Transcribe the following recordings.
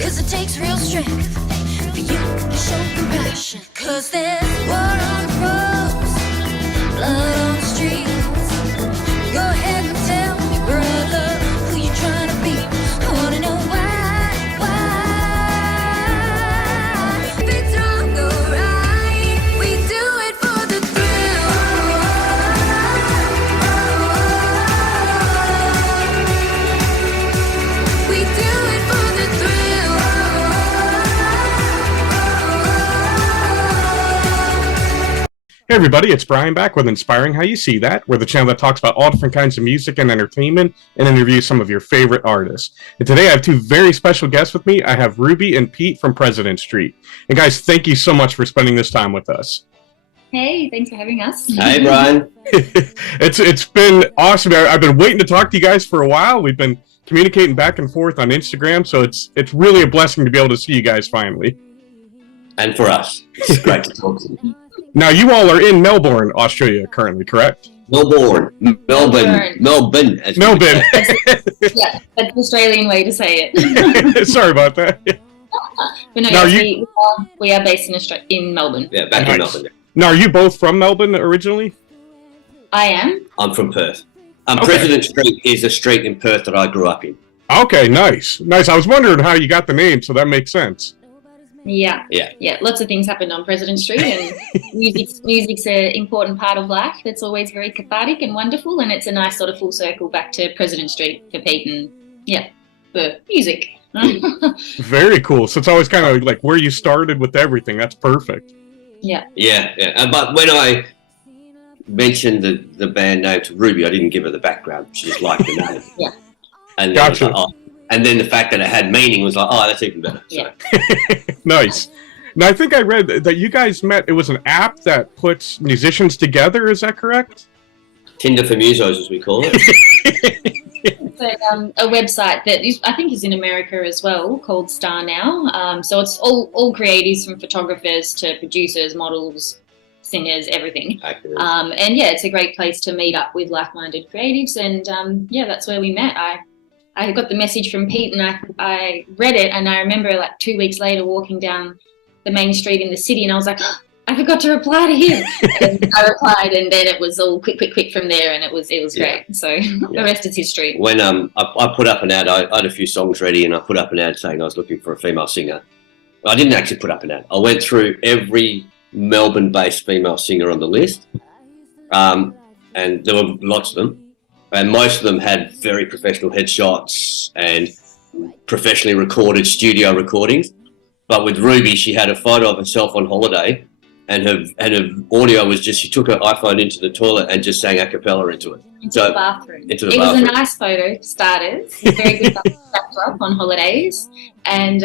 Cause it takes real strength for you to show compassion. Cause there's war on the roads, blood on the streets. Go ahead and tell me, brother, who you trying to be. I wanna know why. If it's wrong or right, we do it for the thrill. We do it for the thrill. Hey everybody, it's Brian back with Inspiring How You See That. We're the channel that talks about all different kinds of music and entertainment and interviews some of your favorite artists. And today I have two very special guests with me. I have Ruby and Pete from President Street. And guys, thank you so much for spending this time with us. Hey, thanks for having us. Hey, Brian. It's been awesome. I've been waiting to talk to you guys for a while. We've been communicating back and forth on Instagram, so it's really a blessing to be able to see you guys finally. And for us, it's great to talk to you. Now, you all are in Melbourne, Australia currently, correct? Melbourne. Melbourne. as we Melbourne. say. Yeah, that's the Australian way to say it. Sorry about that. But no, Now yes, we are based in Melbourne. Yeah, back in Nice. Melbourne. Now, are you both from Melbourne originally? I am. I'm from Perth. Okay. President Street is a street in Perth that I grew up in. Okay, nice. Nice. I was wondering how you got the name, so that makes sense. Yeah. Yeah. Yeah, lots of things happened on President Street, and music's an important part of life. It's always very cathartic and wonderful, and it's a nice sort of full circle back to President Street for Pete and, for music. Very cool. So it's always kind of like where you started with everything. That's perfect. Yeah. Yeah. But when I mentioned the band name to Ruby, I didn't give her the background. She just liked the name. Yeah. And then, Gotcha. I was like, oh. And then the fact that it had meaning was like, oh, that's even better. Yeah. Nice. Now, I think I read that you guys met. It was an app that puts musicians together. Is that correct? Tinder for musos, as we call it. It's a website that I think is in America as well, called Star Now. So it's all creatives, from photographers to producers, models, singers, everything. Actors. And yeah, it's a great place to meet up with like-minded creatives. And yeah, that's where we met. I got the message from Pete, and I read it, and I remember like 2 weeks later walking down the main street in the city, and I was like, oh, I forgot to reply to him. And I replied, and then it was all quick from there, and it was great. So the rest is history. When I put up an ad, I had a few songs ready, and I put up an ad saying I was looking for a female singer. I didn't actually put up an ad. I went through every Melbourne-based female singer on the list, and there were lots of them. And most of them had very professional headshots and professionally recorded studio recordings. But with Ruby, she had a photo of herself on holiday, and her audio was just, she took her iPhone into the toilet and just sang a cappella into it. Into the bathroom. Into the it bathroom. was a nice photo for starters. Very good backdrop on holidays. And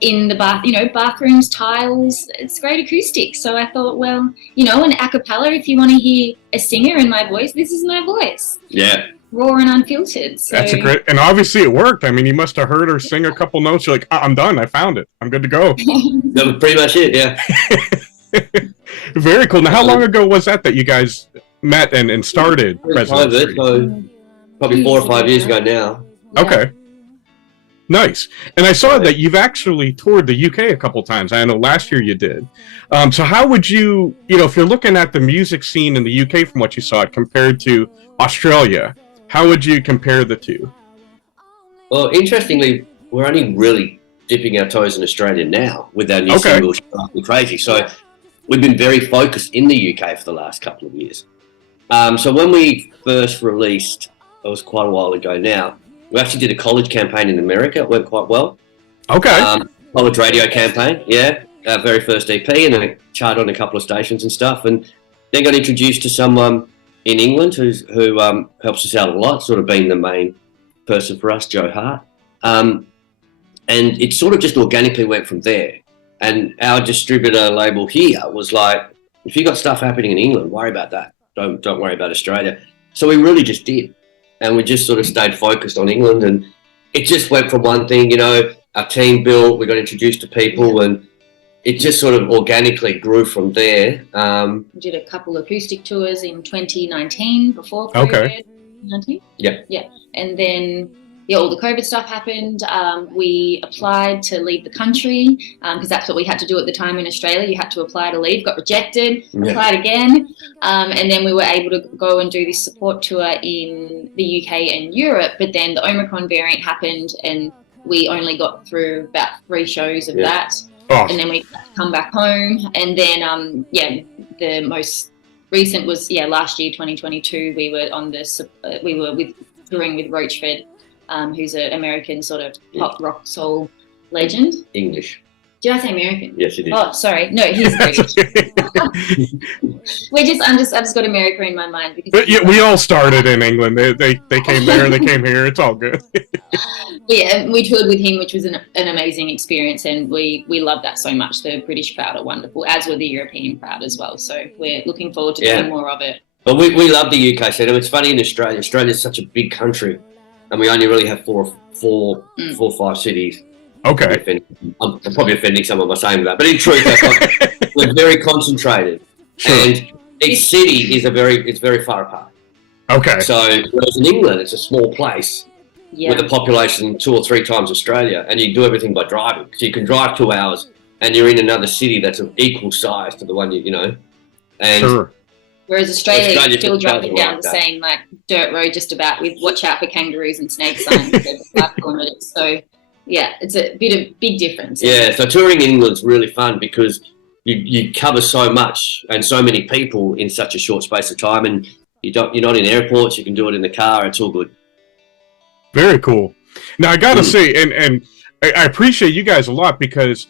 in the bathrooms, tiles, it's great acoustics. So I thought, well, an a cappella, if you want to hear a singer in my voice, this is my voice. Yeah. Raw and unfiltered. So. That's a great, and obviously it worked. I mean, you must have heard her sing a couple notes. You're like, I'm done. I found it. I'm good to go. That was pretty much it, yeah. Very cool. Now, how long ago was that you guys met and started President Street? So probably 4 or 5 years ago now. Yeah. Okay. Nice. And I saw that you've actually toured the UK a couple times. I know last year you did. So how would you, if you're looking at the music scene in the UK from what you saw compared to Australia, how would you compare the two? Well, interestingly, we're only really dipping our toes in Australia now with our new single, Sharp and Crazy. So we've been very focused in the UK for the last couple of years. So when we first released, it was quite a while ago now, we actually did a college campaign in America. It went quite well. Okay. College radio campaign, yeah. Our very first EP, and then it charted on a couple of stations and stuff. And then got introduced to someone in England who helps us out a lot, sort of being the main person for us, Joe Hart. And it sort of just organically went from there. And our distributor label here was like, if you got stuff happening in England, worry about that. Don't worry about Australia. So we really just did. And we just sort of stayed focused on England, and it just went from one thing, our team built, we got introduced to people, and it just sort of organically grew from there. We did a couple acoustic tours in 2019 before COVID. Okay. 19? Yeah. Yeah. And then all the COVID stuff happened. We applied to leave the country because that's what we had to do at the time in Australia. You had to apply to leave, got rejected, applied again. And then we were able to go and do this support tour in the UK and Europe. But then the Omicron variant happened and we only got through about 3 shows of that. Oh. And then we come back home. And then, the most recent was, last year, 2022, we were on touring with Roachford, who's an American sort of pop rock soul legend. English. Did I say American? Yes, you did. Oh, sorry. No, he's British. I've just got America in my mind because we all started in England. They came there and they came here. It's all good. We toured with him, which was an amazing experience, and we loved that so much. The British crowd are wonderful, as were the European crowd as well. So we're looking forward to doing more of it. But we love the UK scene. It's funny in Australia. Australia's such a big country, and we only really have four or 5 cities. Okay. I'm probably offending someone by saying that, but in truth, we're very concentrated, and each city is very far apart. Okay. So whereas in England, it's a small place with a population 2 or 3 times Australia, and you do everything by driving. So you can drive 2 hours, and you're in another city that's of equal size to the one you know. And whereas Australia is still dropping down the same like dirt road, just about with watch out for kangaroos and snakes signs every 5 kilometres. So. Yeah, it's a big difference. Yeah, so touring in England's really fun because you cover so much and so many people in such a short space of time, and you're not in airports. You can do it in the car. It's all good. Very cool. Now I gotta say, and I appreciate you guys a lot because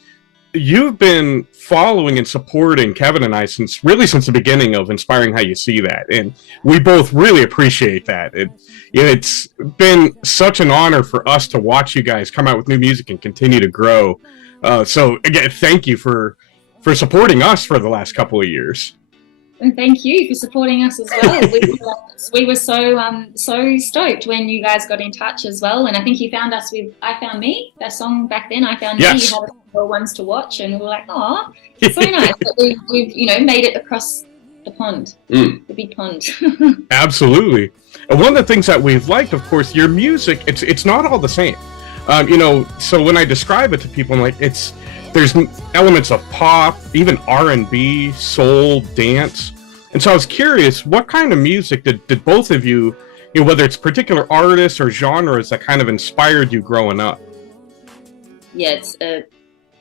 you've been following and supporting Kevin and I since the beginning of Inspiring How You See That, and we both really appreciate that. It's been such an honor for us to watch you guys come out with new music and continue to grow. So again, thank you for supporting us for the last couple of years. And thank you for supporting us as well. We were so stoked when you guys got in touch as well. And I think you found us with I Found Me, that song back then, I Found Me. You had the ones to watch, and we were like, oh, it's so nice that we've made it across the pond, the big pond. Absolutely. And one of the things that we've liked, of course, your music, it's not all the same. So when I describe it to people, I'm like, there's elements of pop, even R&B, soul, dance. And so I was curious, what kind of music did both of you, whether it's particular artists or genres that kind of inspired you growing up? Yeah, it's a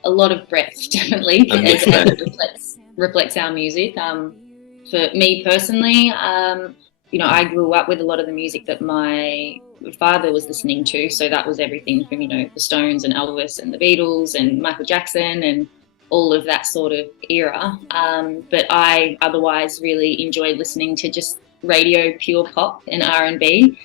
lot of breadth, definitely, as it reflects our music. For me personally, I grew up with a lot of the music that my father was listening to, so that was everything from the Stones and Elvis and the Beatles and Michael Jackson and all of that sort of era, but I otherwise really enjoyed listening to just radio pure pop and R&B,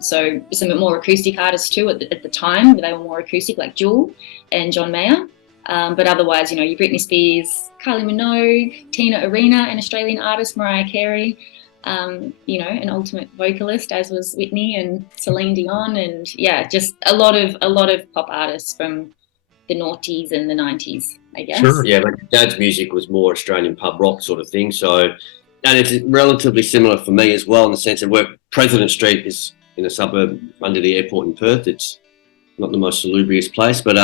so some more acoustic artists too at the time, but they were more acoustic, like Jewel and John Mayer, but otherwise your Britney Spears, Kylie Minogue, Tina Arena, an Australian artist, Mariah Carey, an ultimate vocalist, as was Whitney and Celine Dion, and just a lot of pop artists from the noughties and the 90s, I guess. Sure. Yeah, my dad's music was more Australian pub rock sort of thing, so, and it's relatively similar for me as well in the sense that President Street is in a suburb under the airport in Perth. It's not the most salubrious place, but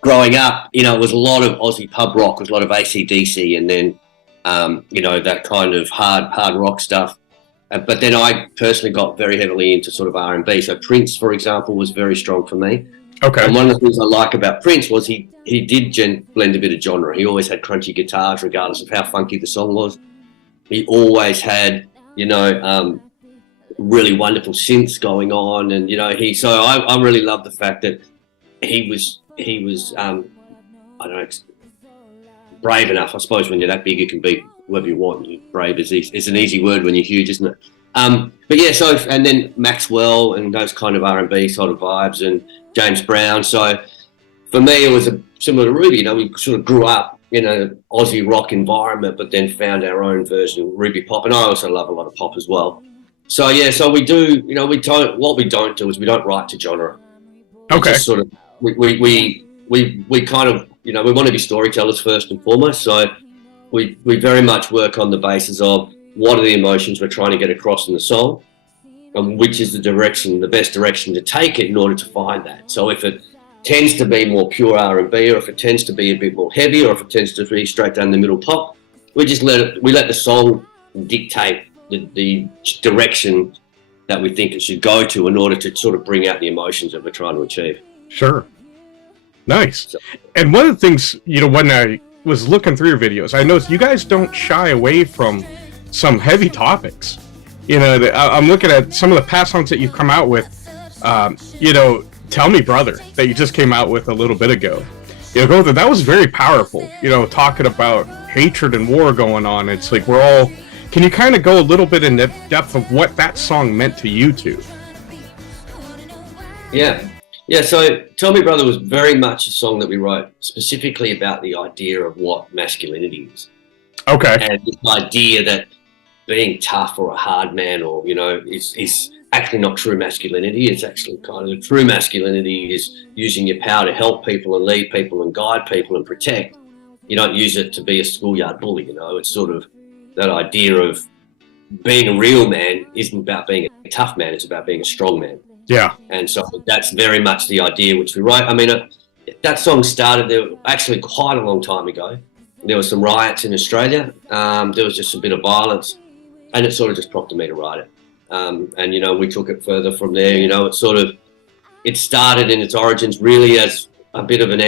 growing up, it was a lot of Aussie pub rock, it was a lot of AC/DC, and then that kind of hard rock stuff. But then I personally got very heavily into sort of R&B. So Prince, for example, was very strong for me. Okay. And one of the things I like about Prince was he did blend a bit of genre. He always had crunchy guitars, regardless of how funky the song was. He always had, really wonderful synths going on, and So I really love the fact that he was brave enough. I suppose when you're that big, you can be whoever you want. Brave is an easy word when you're huge, isn't it? But yeah, so and then Maxwell and those kind of R&B sort of vibes, and James Brown. So for me, it was similar to Ruby. We sort of grew up in an Aussie rock environment, but then found our own version of Ruby pop. And I also love a lot of pop as well. So yeah, so we do. What we don't do is we don't write to genre. Okay. Just sort of we kind of we want to be storytellers first and foremost. So we very much work on the basis of what are the emotions we're trying to get across in the song, and which is the best direction to take it in order to find that. So if it tends to be more pure R&B, or if it tends to be a bit more heavy, or if it tends to be straight down the middle pop, we let the song dictate the direction that we think it should go to in order to sort of bring out the emotions that we're trying to achieve. Sure. Nice. And one of the things, when I was looking through your videos, I noticed you guys don't shy away from some heavy topics. I'm looking at some of the past songs that you've come out with. Tell Me Brother, that you just came out with a little bit ago. That was very powerful, talking about hatred and war going on. It's like can you kind of go a little bit in depth of what that song meant to you two? Yeah, so Tell Me Brother was very much a song that we wrote specifically about the idea of what masculinity is. Okay. And this idea that being tough or a hard man is actually not true masculinity. It's actually kind of the true masculinity is using your power to help people and lead people and guide people and protect. You don't use it to be a schoolyard bully, It's sort of that idea of being a real man isn't about being a tough man, it's about being a strong man. Yeah. And so that's very much the idea which we write. I mean, that song started there actually quite a long time ago. There were some riots in Australia. There was just a bit of violence, and it sort of just prompted me to write it. And we took it further from there. It started in its origins really as a bit of an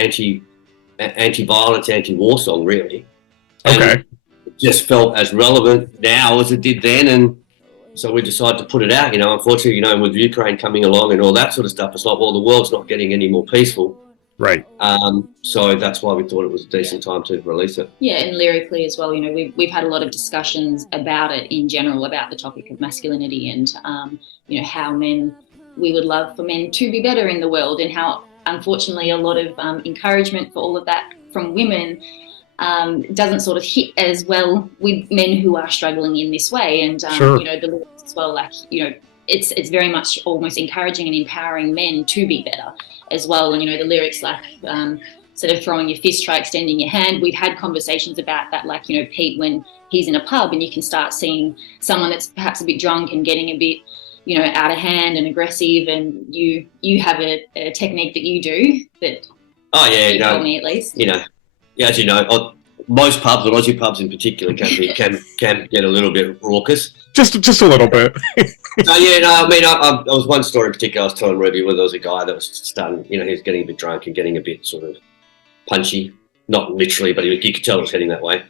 anti-violence, anti-war song, really. And okay. It just felt as relevant now as it did then, and so we decided to put it out. Unfortunately, with Ukraine coming along and all that sort of stuff, it's like, well, the world's not getting any more peaceful. Right. So that's why we thought it was a decent time to release it. Yeah, and lyrically as well, we've had a lot of discussions about it in general, about the topic of masculinity and, how we would love for men to be better in the world, and how, unfortunately, a lot of encouragement for all of that from women doesn't sort of hit as well with men who are struggling in this way. And, sure. The lyrics as well, it's very much almost encouraging and empowering men to be better as well. And, the lyrics instead of throwing your fist, try extending your hand. We've had conversations about that, Pete, when he's in a pub and you can start seeing someone that's perhaps a bit drunk and getting a bit, out of hand and aggressive, and you have a technique that you do that you told me at least. As you know, most pubs, and Aussie pubs in particular, can get a little bit raucous. Just a little bit. So I was one story in particular I was telling Ruby where there was a guy that was starting, he was getting a bit drunk and getting a bit sort of punchy, not literally, but you could tell it was heading that way.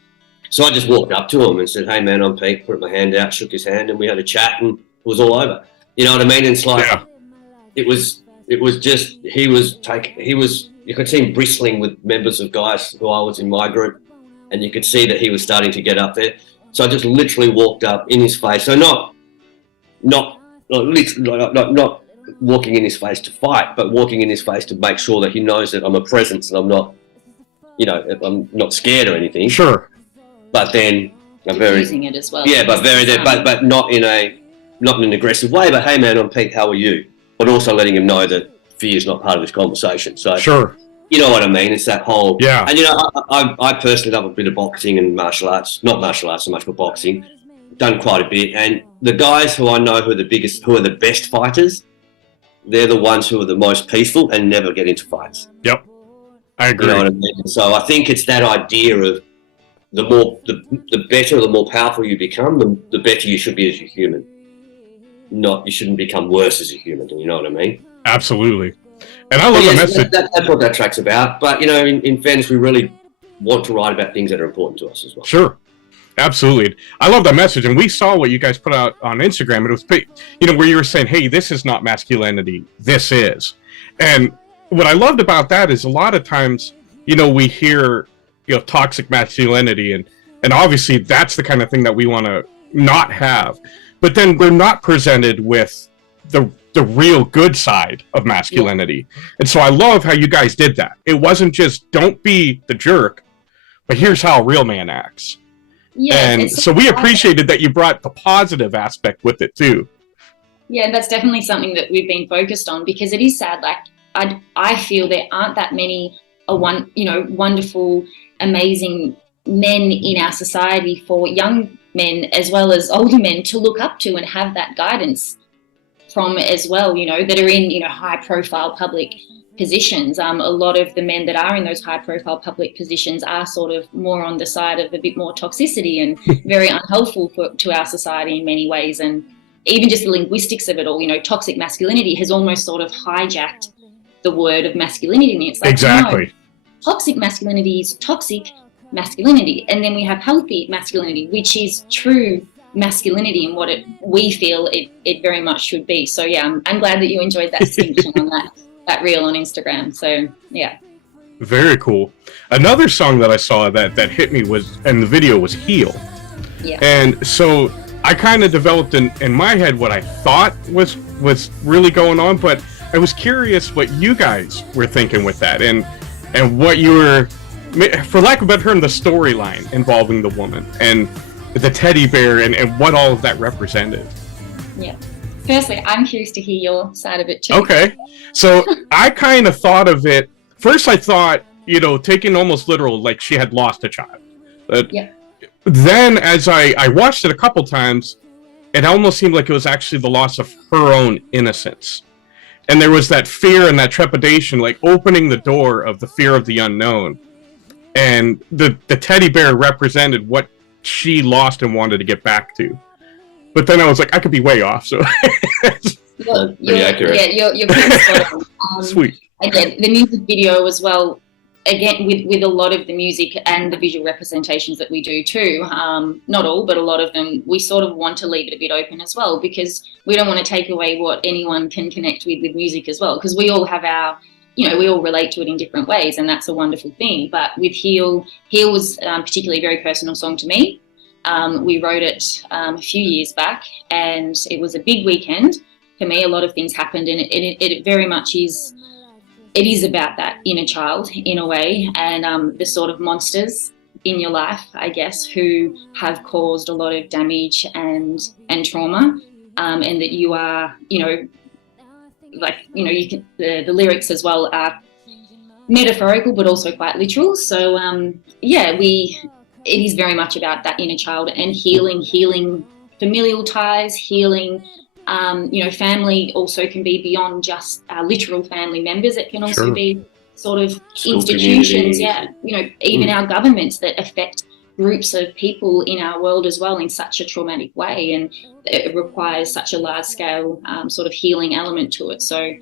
So I just walked up to him and said, "Hey man, I'm Pete." Put my hand out, shook his hand, and we had a chat, and it was all over. You know what I mean? And it's like, it was just, you could see him bristling with members of guys who I was in my group, and you could see that he was starting to get up there. So I just literally walked up in his face. So not walking in his face to fight, but walking in his face to make sure that he knows that I'm a presence and I'm not, I'm not scared or anything. Sure. But then using it as well. Yeah, but not in an aggressive way. But hey, man, I'm Pete. How are you? But also letting him know that fear is not part of this conversation. So sure. You know what I mean? It's that whole... Yeah. And, I personally love a bit of boxing and martial arts. Not martial arts so much, but boxing. Done quite a bit. And the guys who I know who are the best fighters, they're the ones who are the most peaceful and never get into fights. Yep. I agree. You know what I mean? So I think it's that idea of the better, the more powerful you become, the better you should be as a human. You shouldn't become worse as a human. You know what I mean? Absolutely. And I love the message. That's what that track's about. But, in fairness, we really want to write about things that are important to us as well. Sure. Absolutely. I love that message. And we saw what you guys put out on Instagram. And it was, where you were saying, hey, this is not masculinity. This is. And what I loved about that is a lot of times, we hear, toxic masculinity. And obviously that's the kind of thing that we want to not have. But then we're not presented with the real good side of masculinity. Yeah. And so I love how you guys did that. It wasn't just don't be the jerk, but here's how a real man acts. Yeah, and so we appreciated that you brought the positive aspect with it too. Yeah, that's definitely something that we've been focused on, because it is sad. I feel there aren't that many wonderful, amazing men in our society for young men as well as older men to look up to and have that guidance. from as well, you know, that are in, you know, high profile public positions. A lot of the men that are in those high profile public positions are sort of more on the side of a bit more toxicity and very unhelpful to our society in many ways. And even just the linguistics of it all, you know, toxic masculinity has almost sort of hijacked the word of masculinity. And it's like, Exactly. no, toxic masculinity is toxic masculinity. And then we have healthy masculinity, which is true masculinity and what we feel it very much should be. So yeah, I'm glad that you enjoyed that distinction on that reel on Instagram. So yeah. Very cool. Another song that I saw that hit me was, and the video was Heal. Yeah. And so I kind of developed in my head what I thought was really going on, but I was curious what you guys were thinking with that, and what you were, for lack of a better term, the storyline involving the woman and the teddy bear and what all of that represented. Yeah. Firstly, I'm curious to hear your side of it too. Okay. So I kind of thought of it, first I thought, you know, taking almost literal, like she had lost a child. Yeah. Then as I watched it a couple times, it almost seemed like it was actually the loss of her own innocence. And there was that fear and that trepidation, like opening the door of the fear of the unknown. And the teddy bear represented what she lost and wanted to get back to. But then I was like, I could be way off. So Pretty accurate. Yeah, you're pretty spot on. Sweet. Again, the music video as well, again, with a lot of the music and the visual representations that we do too, not all, but a lot of them, we sort of want to leave it a bit open as well, because we don't want to take away what anyone can connect with music as well, because we all have our, you know, we all relate to it in different ways, and that's a wonderful thing. But with Heal was particularly a very personal song to me. We wrote it a few years back, and it was a big weekend for me. A lot of things happened, and it very much is. It is about that inner child in a way, and the sort of monsters in your life, I guess, who have caused a lot of damage and trauma, and that you are, you know, like, you know, you can the lyrics as well are metaphorical but also quite literal. So yeah, it is very much about that inner child and healing familial ties, healing. You know, family also can be beyond just literal family members. It can also be sort of School institutions, yeah, you know, even our governments that affect groups of people in our world as well in such a traumatic way, and it requires such a large scale sort of healing element to it. So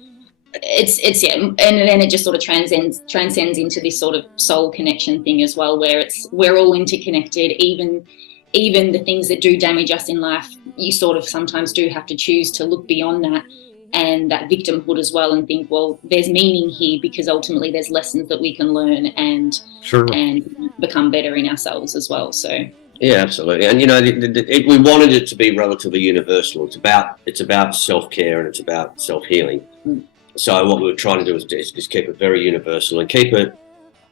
it's yeah, and then it just sort of transcends into this sort of soul connection thing as well, where we're all interconnected. Even the things that do damage us in life, you sort of sometimes do have to choose to look beyond that and that victimhood as well, and think, well, there's meaning here, because ultimately there's lessons that we can learn and become better in ourselves as well. So yeah, absolutely. And you know, we wanted it to be relatively universal. It's about self-care and it's about self-healing. So what we were trying to do is just keep it very universal and keep it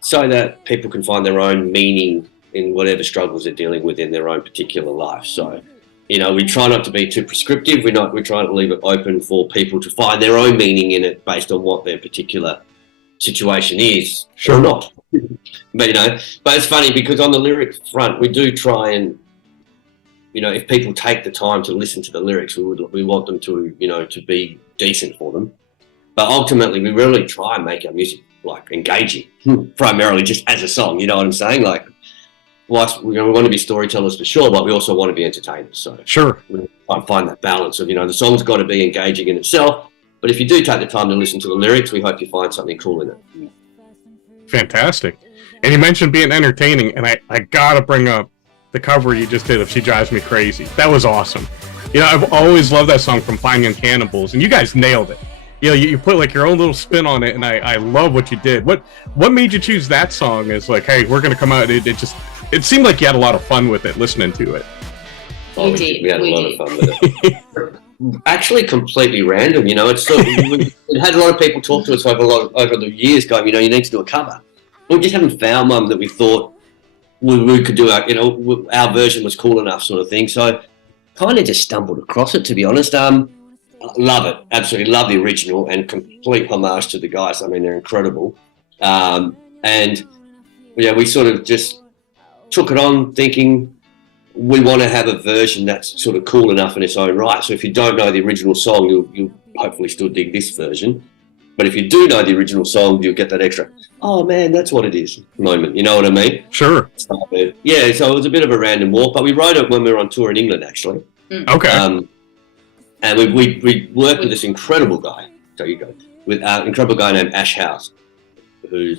so that people can find their own meaning in whatever struggles they're dealing with in their own particular life. So, you know, we try not to be too prescriptive. We're trying to leave it open for people to find their own meaning in it based on what their particular situation is or not. But, you know, but it's funny because on the lyric front, we do try and, you know, if people take the time to listen to the lyrics, we want them to, you know, to be decent for them. But ultimately, we really try and make our music, like, engaging, primarily just as a song, you know what I'm saying? Like, whilst we want to be storytellers for sure, but we also want to be entertainers. So we find that balance of, you know, the song's got to be engaging in itself, but if you do take the time to listen to the lyrics, we hope you find something cool in it. Fantastic. And you mentioned being entertaining, and I gotta bring up the cover you just did of She Drives Me Crazy. That was awesome. You know, I've always loved that song from FINE Young Cannibals, and you guys nailed it. You know, you put like your own little spin on it, and I love what you did. What made you choose that song as like, hey, we're gonna come out? It seemed like you had a lot of fun with it, listening to it. Oh, we had a lot of fun with it. Actually, completely random. You know, it's sort of, we had a lot of people talk to us over the years, going, you know, you need to do a cover. We just haven't found one that we thought we could do. Our version was cool enough, sort of thing. So, kind of just stumbled across it, to be honest. Love it, absolutely love the original, and complete homage to the guys. I mean, they're incredible. And yeah, we sort of just took it on thinking, we want to have a version that's sort of cool enough in its own right. So if you don't know the original song, you'll hopefully still dig this version. But if you do know the original song, you'll get that extra, oh man, that's what it is moment. You know what I mean? Sure. So, yeah, so it was a bit of a random walk, but we wrote it when we were on tour in England, actually. Okay. And we worked with this incredible guy, with an incredible guy named Ash House, who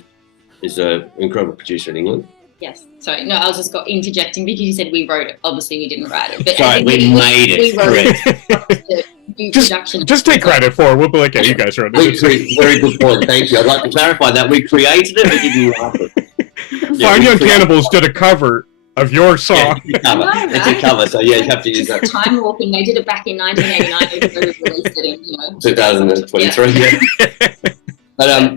is an incredible producer in England. Yes. Sorry. No, I was just interjecting because you said we wrote it. Obviously, we didn't write it. But Sorry, we made it. We wrote Correct. it. Just take credit for it. We'll be like, yeah, you guys wrote it. Very good point. Thank you. I'd like to clarify that we created it, but didn't write it. Fine Young Cannibals did a cover of your song. Yeah, it's a cover. So yeah, you have to use that. Time warping. They did it back in 1989 because we released it in 2023. Yeah. But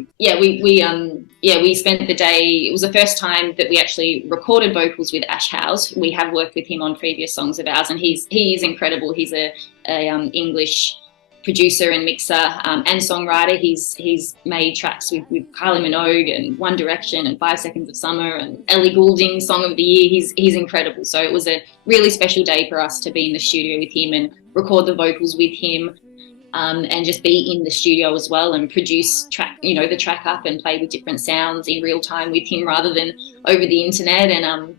we spent the day. It was the first time that we actually recorded vocals with Ash House. We have worked with him on previous songs of ours, and he is incredible. He's a English producer and mixer and songwriter. He's made tracks with Kylie Minogue and One Direction and 5 Seconds of Summer and Ellie Goulding Song of the Year. He's incredible. So it was a really special day for us to be in the studio with him and record the vocals with him. And just be in the studio as well and produce the track up and play with different sounds in real time with him rather than over the internet. And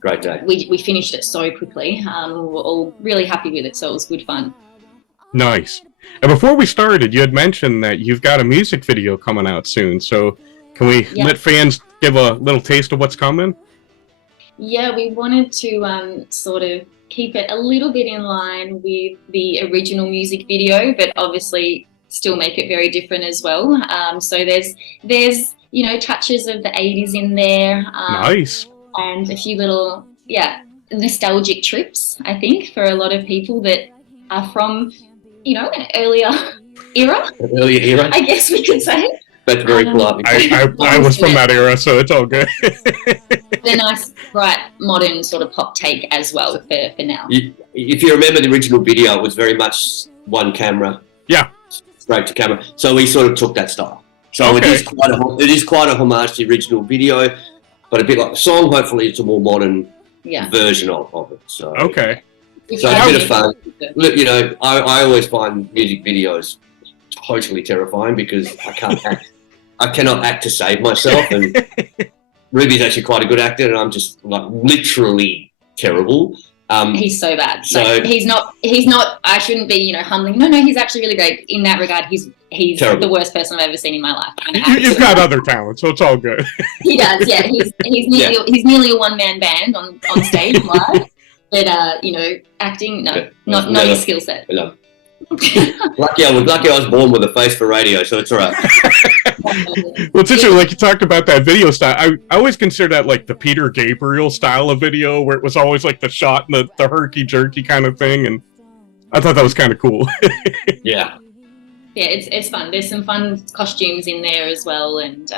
great day. We finished it so quickly. We were all really happy with it, so it was good fun. Nice. And before we started, you had mentioned that you've got a music video coming out soon. So can we let fans give a little taste of what's coming? Yeah, we wanted to sort of keep it a little bit in line with the original music video, but obviously still make it very different as well. So there's touches of the 80s in there. Nice. And a few little nostalgic trips, I think, for a lot of people that are from an earlier era. Earlier era, I guess we could say. That's very polite. I was from that era, so it's all good. The nice, bright, modern sort of pop take as well for now. If you remember the original video, it was very much one camera. Yeah. Straight to camera. So we sort of took that style. So okay. it is quite a homage to the original video, but a bit like the song. Hopefully, it's a more modern version of it. So okay. So it's a bit of fun. Look, I always find music videos totally terrifying because I can't act. I cannot act to save myself, and Ruby's actually quite a good actor, and I'm just like literally terrible. He's so bad. He's not. I shouldn't be, humbling. No, he's actually really great in that regard. He's terrible. The worst person I've ever seen in my life. You've got other talent, so it's all good. He does. Yeah, he's nearly a one-man band on stage live. But acting, not his skill set. No. Lucky I was born with a face for radio, so it's all right. Well, it's interesting, like you talked about that video style. I always consider that like the Peter Gabriel style of video, where it was always like the shot and the herky-jerky kind of thing, and I thought that was kind of cool. Yeah. Yeah, it's fun. There's some fun costumes in there as well, and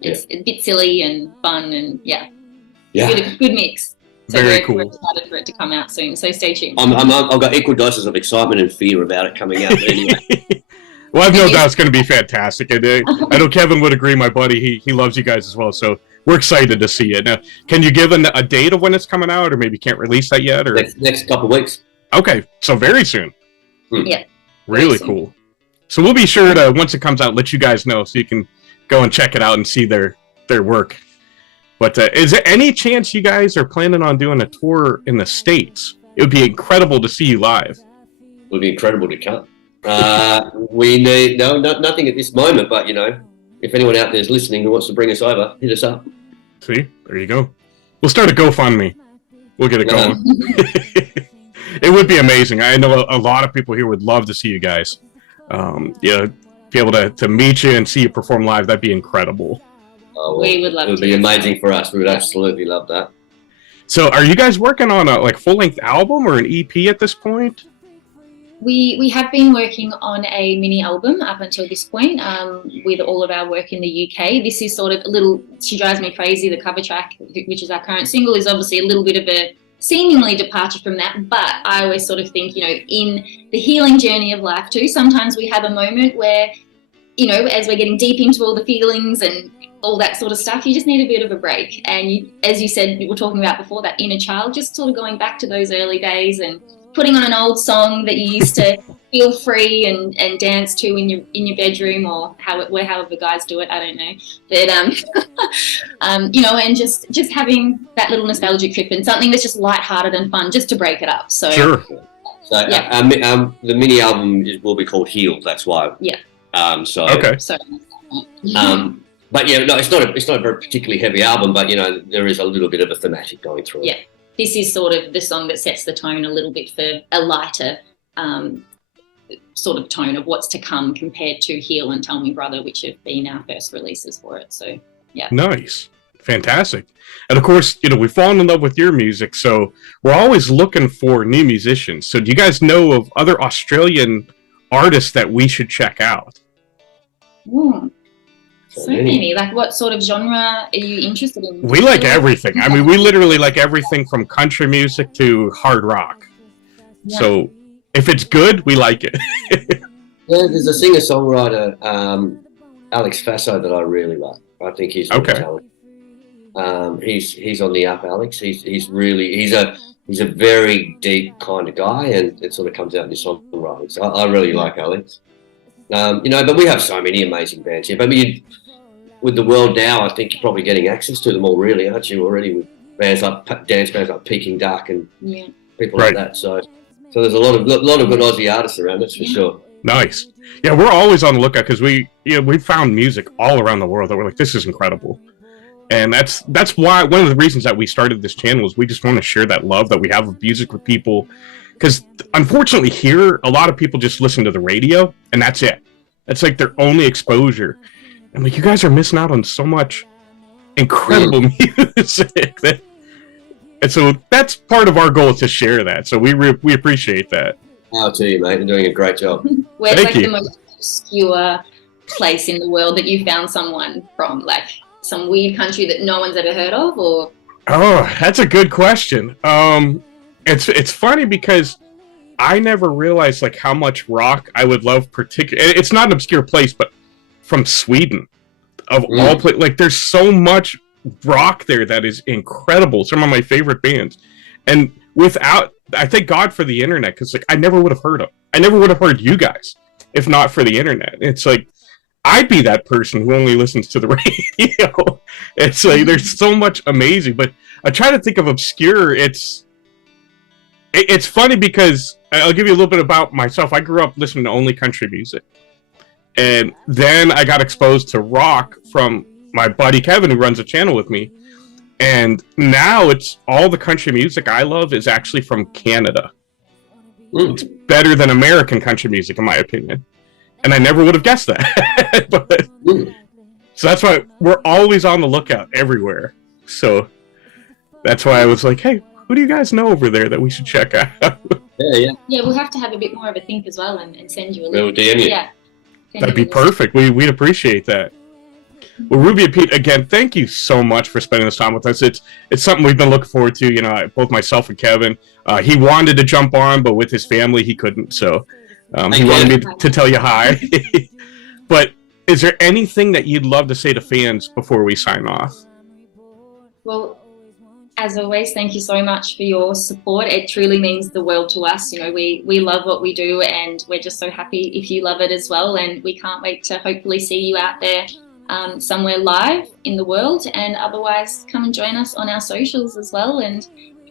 it's a bit silly and fun, and good mix. So Very cool. We're excited for it to come out soon, so stay tuned. I've got equal doses of excitement and fear about it coming out. Anyway. Well, I've no doubt it's going to be fantastic. I know Kevin would agree, my buddy. He loves you guys as well, so we're excited to see it. Now, can you give a date of when it's coming out, or maybe can't release that yet? Or next couple of weeks. Okay, so very soon. Yeah. Really cool. So we'll be sure to, once it comes out, let you guys know so you can go and check it out and see their work. But is there any chance you guys are planning on doing a tour in the States? It would be incredible to see you live. It would be incredible to come. We need nothing at this moment, but if anyone out there is listening who wants to bring us over, hit us up. See, there you go. We'll start a GoFundMe. We'll get it going. It would be amazing. I know a lot of people here would love to see you guys. Be able to meet you and see you perform live. That'd be incredible. We would love to. It would be amazing for us. We would absolutely love that. So are you guys working on a full-length album or an EP at this point? We have been working on a mini album up until this point with all of our work in the UK. This is sort of a little, She Drives Me Crazy, the cover track, which is our current single, is obviously a little bit of a seemingly departure from that. But I always sort of think, in the healing journey of life too, sometimes we have a moment where, as we're getting deep into all the feelings and all that sort of stuff. You just need a bit of a break. And you, as you said, we were talking about before, that inner child, just sort of going back to those early days and putting on an old song that you used to feel free and dance to in your bedroom, or however guys do it, I don't know. But you know, and just having that little nostalgic trip and something that's just lighthearted and fun, just to break it up. So sure. So yeah. The mini album will be called Healed. That's why. Yeah. So okay. So. But yeah, no, it's not a very particularly heavy album, but you know, there is a little bit of a thematic going through it. Yeah. This is sort of the song that sets the tone a little bit for a lighter sort of tone of what's to come, compared to Heal and Tell Me Brother, which have been our first releases for it. So, yeah. Nice. Fantastic. And of course, you know, we've fallen in love with your music, so we're always looking for new musicians. So do you guys know of other Australian artists that we should check out? So many. Like, what sort of genre are you interested in? We like everything. I mean, we literally like everything from country music to hard rock. Yeah. So if it's good, we like it. Yeah, there's a singer-songwriter, Alex Fasso, that I really like. I think he's really talented. He's on the up, Alex. He's a very deep kind of guy, and it sort of comes out in his songwriting. So I really like Alex. You know, but we have so many amazing bands here. But I mean, with the world now, I think you're probably getting access to them all, really, aren't you? Already, with bands like dance bands like Peking Duck and people like that. So there's a lot of good Aussie artists around. That's for sure. Nice. Yeah, we're always on the lookout because we found music all around the world that we're like, this is incredible. And that's why one of the reasons that we started this channel is we just want to share that love that we have of music with people. Because unfortunately here, a lot of people just listen to the radio and that's it. That's like their only exposure. And like, you guys are missing out on so much incredible music. And so that's part of our goal, is to share that. So we appreciate that. Oh, to you, mate. You're doing a great job. Where's like the most obscure place in the world that you found someone from? Like some weird country that no one's ever heard of, or? Oh, that's a good question. It's funny because I never realized like how much rock I would love. It's not an obscure place, but from Sweden, of all places. Like, there's so much rock there that is incredible. Some of my favorite bands, and I thank God for the internet, because like I never would have heard them. I never would have heard you guys if not for the internet. It's like I'd be that person who only listens to the radio. It's like there's so much amazing, but I try to think of obscure. It's funny because I'll give you a little bit about myself. I grew up listening to only country music, and then I got exposed to rock from my buddy Kevin, who runs a channel with me. And now it's all the country music I love is actually from Canada. It's better than American country music, in my opinion. And I never would have guessed that. But, so that's why we're always on the lookout everywhere. So that's why I was like, hey, who do you guys know over there that we should check out? Yeah, we'll have to have a bit more of a think as well and send you a link. We'll DM you. Yeah. That'd be perfect. We'd appreciate that. Well, Ruby and Pete, again, thank you so much for spending this time with us. It's something we've been looking forward to. You know, both myself and Kevin. He wanted to jump on, but with his family, he couldn't. So he wanted me to tell you hi. But is there anything that you'd love to say to fans before we sign off? Well, as always, thank you so much for your support. It truly means the world to us. You know, we love what we do, and we're just so happy if you love it as well. And we can't wait to hopefully see you out there somewhere live in the world, and otherwise come and join us on our socials as well and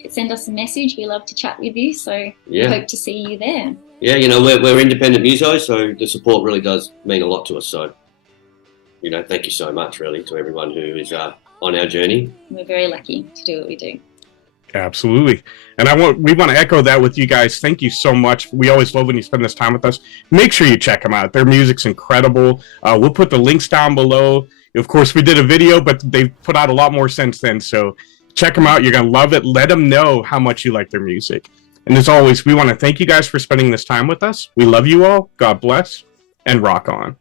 send us a message. We love to chat with you, so we hope to see you there. Yeah, you know, we're independent musos, so the support really does mean a lot to us. So, you know, thank you so much, really, to everyone who is on our journey. We're very lucky to do what we do. Absolutely. And we want to echo that with you guys. Thank you so much. We always love when you spend this time with us. Make sure you check them out. Their music's incredible. We'll put the links down below. Of course, we did a video, but they've put out a lot more since then. So check them out. You're going to love it. Let them know how much you like their music. And as always, we want to thank you guys for spending this time with us. We love you all. God bless, and rock on.